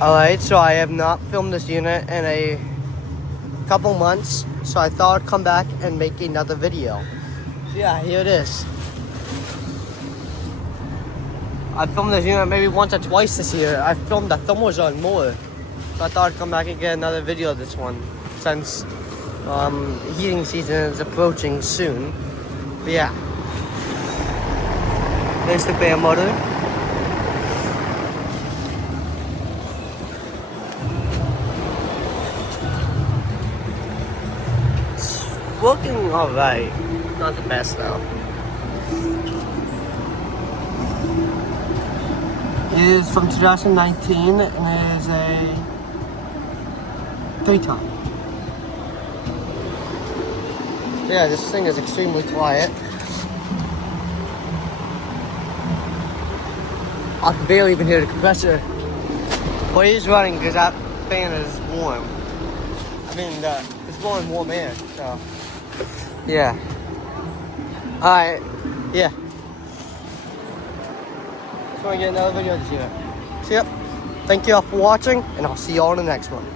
Alright, so I have not filmed this unit in a couple months, so I thought I'd come back and make another video. So yeah, here it is. I filmed this unit maybe once or twice this year. I filmed the thermal zone more, so I thought I'd come back and get another video of this one, since heating season is approaching soon. But yeah, there's the fan motor. Working alright, not the best though. It is from 2019 and it is a 3-ton. Yeah, this thing is extremely quiet. I can barely even hear the compressor. But it is running because that fan is warm. I mean, it's blowing warm air, so. Yeah. Alright. Yeah. Just want to get another video of this unit. So, yep. Thank you all for watching, and I'll see you all in the next one.